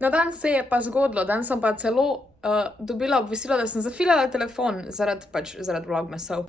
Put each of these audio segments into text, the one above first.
Na dan se je pa zgodilo, dan sem pa celo dobila obvestilo, da sem zafilala telefon zaradi vlogmasov.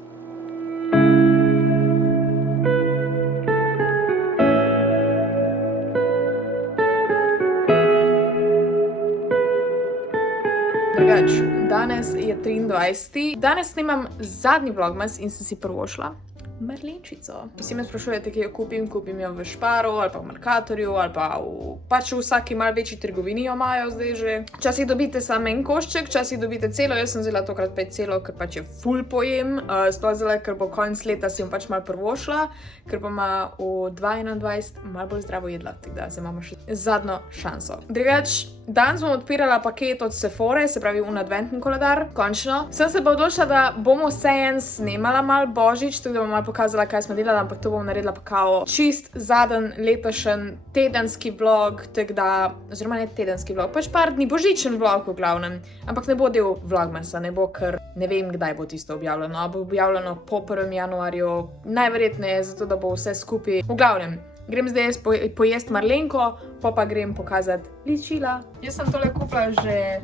Drugač, danes je 23. Danes snemam zadnji vlogmas in sem si prvošla mrličico. Vsi me sprašujete, kje jo kupim. Kupim jo v Sparu ali pa v Mercatorju ali pa v vsaki malo večji trgovini jo imajo zdaj že. Včasih dobite samo en košček, včasih dobite celo. Jaz sem vzela tokrat 5 celo, ker pač je ful pojem. Sploh zdaj, ker bo konec leta, si bom pač malo prvošla, ker bom v 2021 malo bolj zdravo jedla, tako da zdaj imamo še zadnjo šanso. Drugač, danes bom odpirala paket od Sephore, se pravi adventni koledar, končno. Sem se pa odločila, da bomo vseeno snemala malo božič, tako da bom malo pokazala, kaj smo delali, ampak to bom naredila pa kao čist zadnji letošnji tedenski vlog, tako da, oziroma ne tedenski vlog, pač par dni božičen vlog v glavnem, ampak ne bo del vlogmasa, ne bo, ker ne vem, kdaj bo tisto objavljeno, bo objavljeno po 1. januarju, najverjetneje zato, da bo vse skupaj. V glavnem, grem zdaj pojest marlenko, pa grem pokazati ličila. Jaz sem tole kupila že,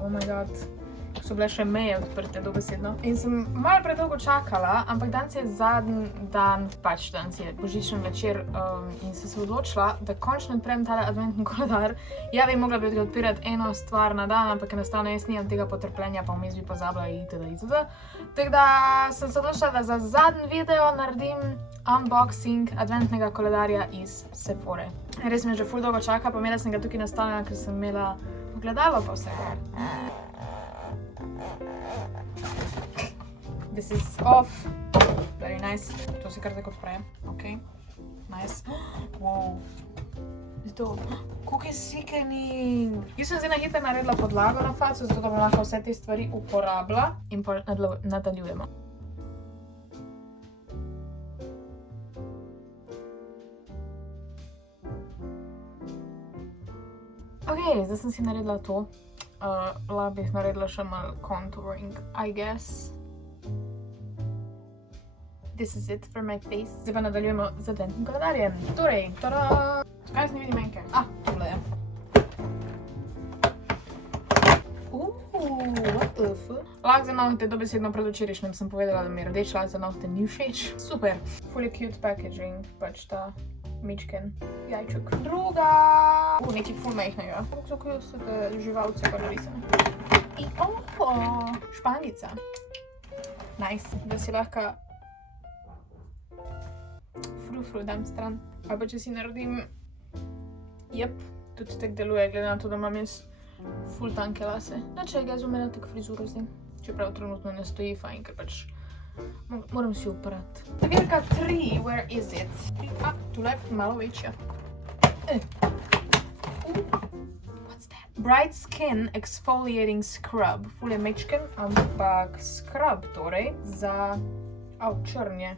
oh my god, so bile še meje odprte dobesedno. In sem malo predolgo čakala, ampak danes je zadnji dan, pač danes je božičen večer in sem se odločila, da končno odprem tale adventni koledar. Ja, bi mogla bi odpirati eno stvar na dan, ampak enostavno jaz nimam tega potrpljenja, pa vmes bi pozabila itd. Tako da sem se odločila, da za zadnji video naredim unboxing adventnega koledarja iz Sephore. Res me že ful dolgo čaka, pa imela sem ga tukaj nastavljena, ker sem imela pogledalo pa vsega. This is off. Very nice. To se kar tako odpre. Ok. Nice. Wow. To. Koliko je sikening. Jaz sem zdaj na hitro naredila podlago na faco, zato da bom lahko vse te stvari uporabila in pa nadaljujemo. Ok, zdaj sem si naredila to. Lahko bi naredila še malo contouring, I guess. This is it for my face. Zdaj pa nadaljujemo z adventnim koledarjem. Torej, tada! Kaj se ne vidim enke? Tole je. What the fuck? Lak za nohte, dobesedno predvčerajšnjem sem povedala, da mi je rdeč lak za nohte ni všeč. Super. Ful je cute packaging, pač ta mičken jajčuk. Druga! Nekaj ful mehnega. Kako so cute so te živalce pa narisane. In španjica. Nice. Da si lahko fru dam stran. Ali pa če si naredim, tudi tak deluje, glede na to, da imam jaz ful tanke lase. Če jaz umela tak frizuro zdaj. Čeprav trenutno ne stoji fajn, ker pač moram si uprati. Številka 3, where is it? Tule je malo večja. What's that? Bright Skin Exfoliating Scrub. Ful je mečken, ampak scrub torej za črnje.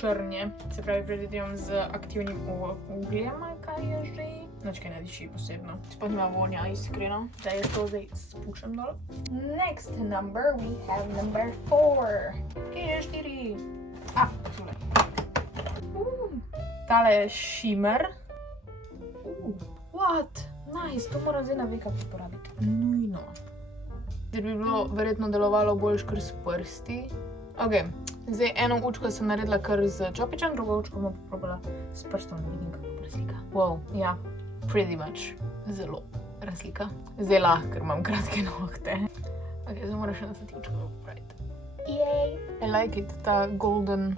Črnje. Se pravi, predvidevam z aktivnim ugljem, kaj je že. Kaj ne diši posebno. Sploh nima vonja, iskreno. Da je to zdaj spuščam dol. Next number, we have number 4. Kje je 4? Tule. Tale je shimmer. What? Nice, to moram zdaj na veka uporabiti. Nujno. Zdaj bi bilo verjetno delovalo boljš kar s prsti. Ok. Zdaj eno učko sem naredila kar z čopičem, drugo učko bom probala s prstom, da vidim kako razlika. Wow, ja, pretty much. Zelo razlika. Zdaj lahko, ker imam kratke nohte. Ok, zdaj moram še na satičko popraviti. Yay! I like it, ta golden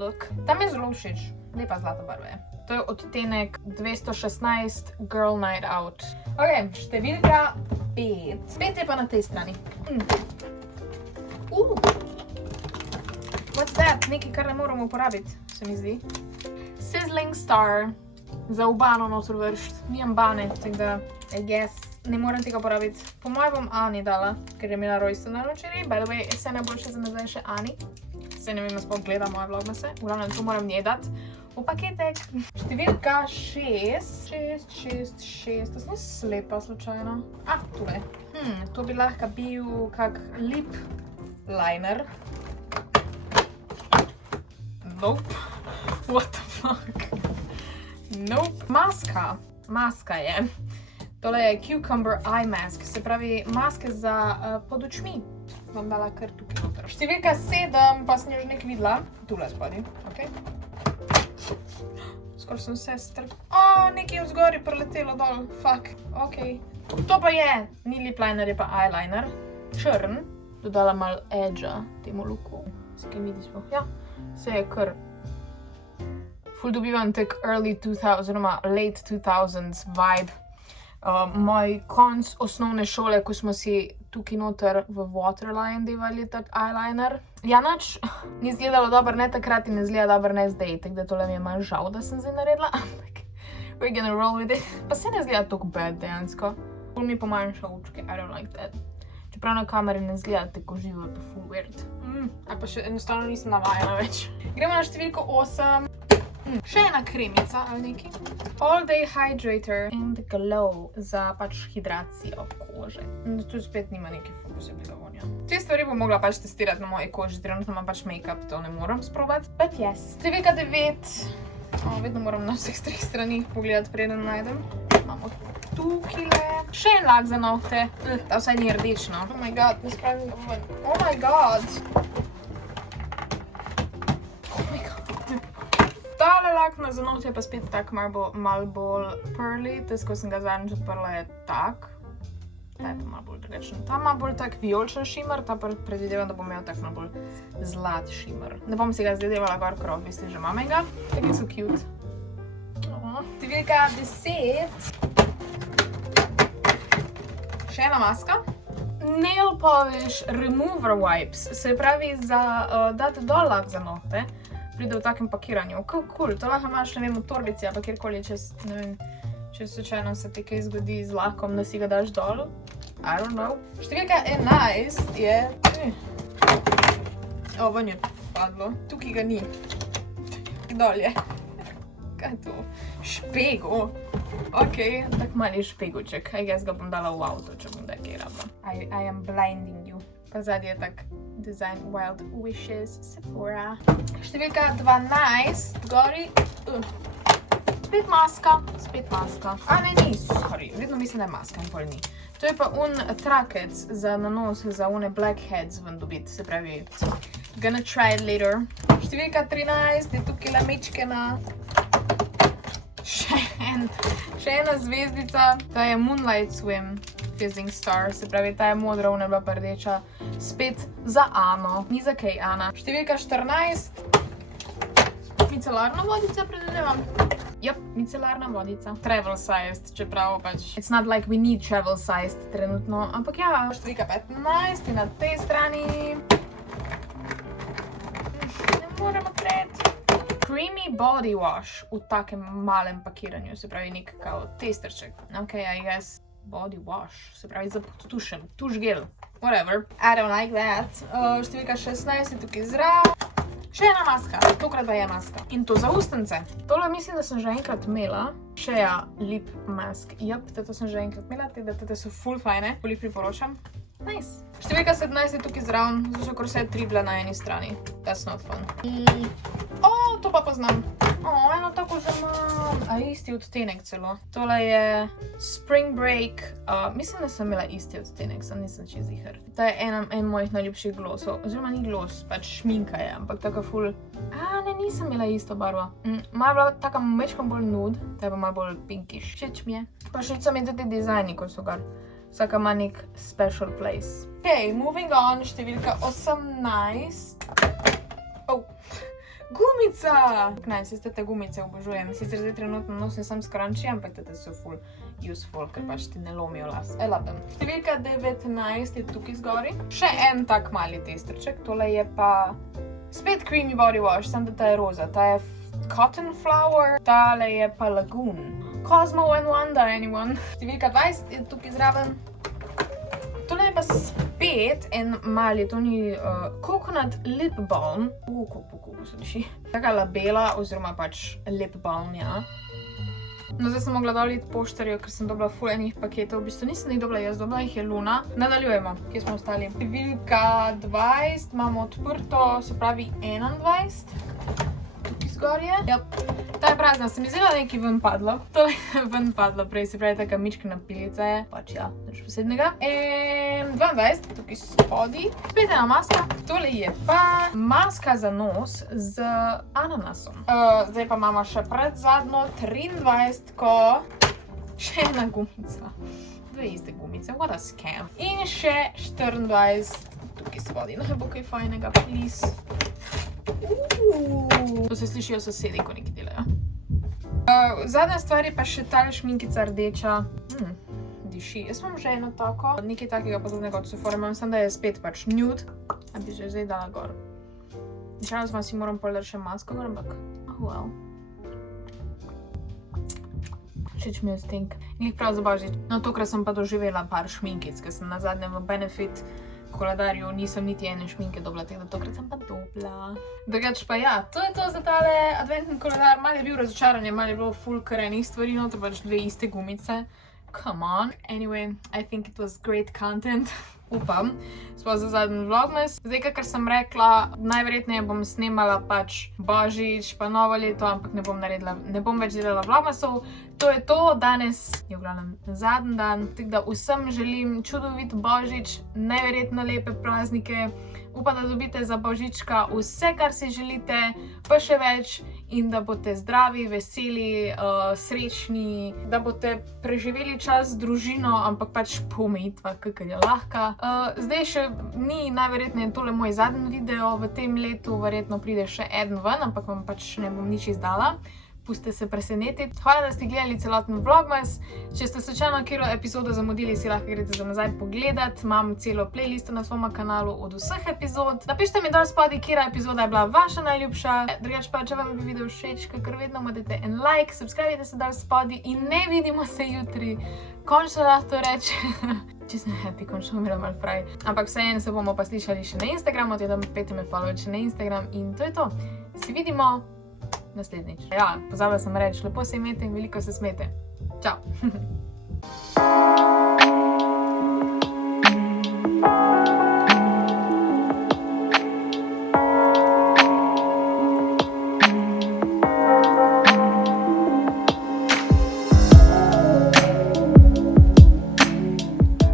look. Tam je zelo všeč, lepa zlata barva je. To je odtenek 216 Girl Night Out. Ok, številka 5. 5 je pa na tej strani. What's that? Nekaj, kar ne moramo uporabiti, se mi zdi. Sizzling Star. Za ubano noter vršt. Nimam bane, tako da, I guess, ne moram tega uporabiti. Po mojem bom Ani dala, ker je imela rojstven dan včeraj. By the way, vse najboljše za nazaj še Ani. Se ne vem, sploh gleda moje vlogmase. V glavnem, to moram njej dati. V paketek. Številka 6. 6. To sem slepa slučajno. Tule. To bi lahko bil kak lip liner. Nope. What the fuck? Nope. Maska je. Tole je Cucumber Eye Mask, se pravi maske za pod očmi. Bom dala kar tukaj noter. Številka 7, pa sem jo že nek videla. Tule spodaj, okej. Skoro sem vse nekaj od zgori preletelo dol, fuck, okej. To pa je, ni lip liner, je pa eyeliner, črn. Dodala malo edge-a temu looku. Se kaj vidi sploh? Ja, se je kar ful dobivam tak early 2000, oziroma late 2000s vibe. Moj konc osnovne šole, ko smo si tukaj noter v Waterline devali tak eyeliner. Ja, nič ni izgledalo dobro, ne takrat in ne izgleda dobro ne zdaj, tako da tole mi je malo žal, da sem zdaj naredila, ampak we're gonna roll with it. Pa se ne izgleda tako bad dejansko. Ful mi pomanjša očke, I don't like that. Čeprav na kameri ne izgleda tako živo, pa ful weird. A pa še enostavno nisem navajena več. Gremo na številko 8. Še ena kremica ali nekaj. All Day Hydrator and Glow za pač hidracijo kože. Tu spet nima nekaj posebnega vonja. Te stvari bom mogla pač testirati na moji koži, trenutno imam pač make-up, to ne moram sprobati. But yes. Številka 9. Vedno moram na vseh treh stranih pogledati, preden najdem. Imamo tukile. Še en lak za nohte. Ta vsaj ni rdeč, no. Oh my god, ne spravim ga ven. Oh my god. Tale lak na nohte je pa spet tak malo bolj pearly, ko sem ga zadnjič odprla je tak. Ta je pa malo bolj drugačen. Ta ima bolj tak vijoličen šimer, ta pa predvidevam, da bom imel tak malo bolj zlat šimer. Ne bom si ga zdedevala gor, ker obvisli že imam enega. Taki so cute. Številka 10. Še ena maska. Nail Polish Remover Wipes, se pravi za dati dol lak za nohte. Pride v takem pakiranju. Cool, to lahko imaš, ne vem, v torbici, ali pa kjerkoli, ne vem, če slučajno se ti kaj zgodi z lakom, da si ga daš dol. I don't know. Številka 11 je... ven je padlo. Tukaj ga ni. Dol je. Kaj je to? Špego. Okej, tak mali špegoček. I guess ga bom dala v avto, če bom da kaj rabila. I am blinding you. Pa zadnji je tak design Wild Wishes Sephora. Številka 12, gori. Spet maska. A ne, ni, sorry. Vedno mislim, da je maska in pol ni. To je pa trakec za nanos, za blackheads ven dobiti, se pravi. Gonna try it later. Številka 13 je tukaj lamečkena. Še ena zvezdica. Ta je Moonlight Swim. Fizzing Star, se pravi, ta je modra, ona je bila pa rdeča. Spet za Ano, ni za kaj Ana. Številka 14. Micelarna vodica, predvidevam. Yep, micelarna vodica. Travel sized, čeprav pač... It's not like we need travel sized trenutno, ampak ja. Številka 15 in na tej strani... Ne moram odpreti. Creamy Body Wash v takem malem pakiranju, se pravi nek kao testerček. Okay, I guess. Body wash, se pravi za podtušen, tuš gel, whatever. I don't like that. Številka 16 je tukaj zraven. Še ena maska, tokrat pa je maska. In to za ustnice. Tole mislim, da sem že enkrat imela. Shea Lip Mask. Yep, to sem že enkrat imela, te so ful fajne, ful jih priporočam. Nice. Številka 17 je tukaj zraven, zato so kar vse tri bile na eni strani. That's not fun. To pa poznam. Eno tako že imam. A isti odtenek celo. Tole je Spring Break. Mislim, da sem imela isti odtenek, sem nisem čisto ziher. Ta je en mojih najljubših glosov. Oziroma ni glos, pač šminka je, ampak taka ful... Ne, nisem imela isto barvo. Moja je bila taka mečkam bolj nude, ta je pa malo bolj pinkish. Všeč mi je. Pa všeč so mi tudi dizajni, kot so gor. Vsaka ima nek special place. Ok, moving on, številka 18. Gumica! Nice, te gumice obožujem. Sicer zdaj trenutno nosim sam scrunchie, ampak te so full useful, ker pač ti ne lomijo las. I love them. Številka 19 je tukaj zgori. Še en tak mali testerček. Tole je pa spet Creamy Body Wash, samo da ta je roza. Ta je Cotton Flower. Tale je pa Lagoon. Cosmo and Wanda, anyone? Številka 20 je tukaj zraven. Tole je pa spet en mali, to ni Coconut Lip Balm. Kako se diši. Taka labela, oziroma pač lip balm, ja. No, zdaj sem mogla dol iti poštarjo, ker sem dobila ful enih paketov. V bistvu nisem jih dobila jaz, dobila jih je Luna. Nadaljujemo, kje smo ostali. Številka 20 imamo odprto, se pravi 21. Tukaj zgorje. Yep. Ta je prazna, se mi zdela nekaj ven padlo. Tole je ven padlo prej, se pravi taka mičkina pilica je. Pač ja, nič posebnega. In 22, tukaj spodi. Spet ena maska. Tole je pa maska za nos z ananasom. Zdaj pa imamo še pred zadnjo 23-ko. Še ena gumica. Dve iste gumice, what a scam. In še 24, tukaj spodi. No, bo kaj fajnega, please. To se slišijo sosedi, ko nekaj delajo. Zadnja stvar je pa še tale šminkica rdeča. Diši. Jaz imam že eno tako. Nekaj takega podobnega od Sephora. Imam sem, da je spet pač nude. A bi že zdaj dala gor. Načelno smo si moram pol dati še masko gor, ampak well. Všeč mi je odtenek. Glih prav za božič. No, tokrat sem pa doživela par šminkic, ker sem na zadnjem v Benefit koledarju nisem niti ene šminke dobila, tako da tokrat sem pa dobila. Drugač pa ja, to je to za tale adventni koledar. Malo je bil razočaranje, malo je bilo full karenih stvari, noter pač dve iste gumice. Come on. Anyway, I think it was great content. Upam. Sploh za zadnji vlogmas. Zdaj, kakor sem rekla, najverjetneje bom snemala pač božič pa novo leto, ampak ne bom več delala vlogmasov. To je to, danes je v glavnem zadnji dan, tako da vsem želim čudovit božič, neverjetno lepe praznike. Upam, da dobite za božička vse, kar si želite, pa še več in da boste zdravi, veseli, srečni, da boste preživeli čas z družino, ampak pač po omejitvah, kakor je lahko. Zdaj še ni najverjetneje tole moj zadnji video v tem letu, verjetno pride še eden ven, ampak vam pač ne bom nič izdala. Pustite se presenetiti. Hvala, da ste gledali celoten vlogmas. Če ste slučajno katero epizodo zamudili, si lahko greste za nazaj pogledat. Imam celo playlisto na svojem kanalu od vseh epizod. Napišite mi dol spodaj, katera epizoda je bila vaša najljubša. Drugače pa, če vam je video všeč, kakor vedno, dajte en like, subscribite se dol spodaj in ne vidimo se jutri. Končno lahko to reče. Če sem happy, končno mi je malo fraj. Ampak vseeno se bomo pa slišali še na Instagramu, tako da pejte me followati še na Instagram in to je to. Si vidimo naslednjič. Ja, pozabila sem reči, lepo se imejte in veliko se smejte. Čau!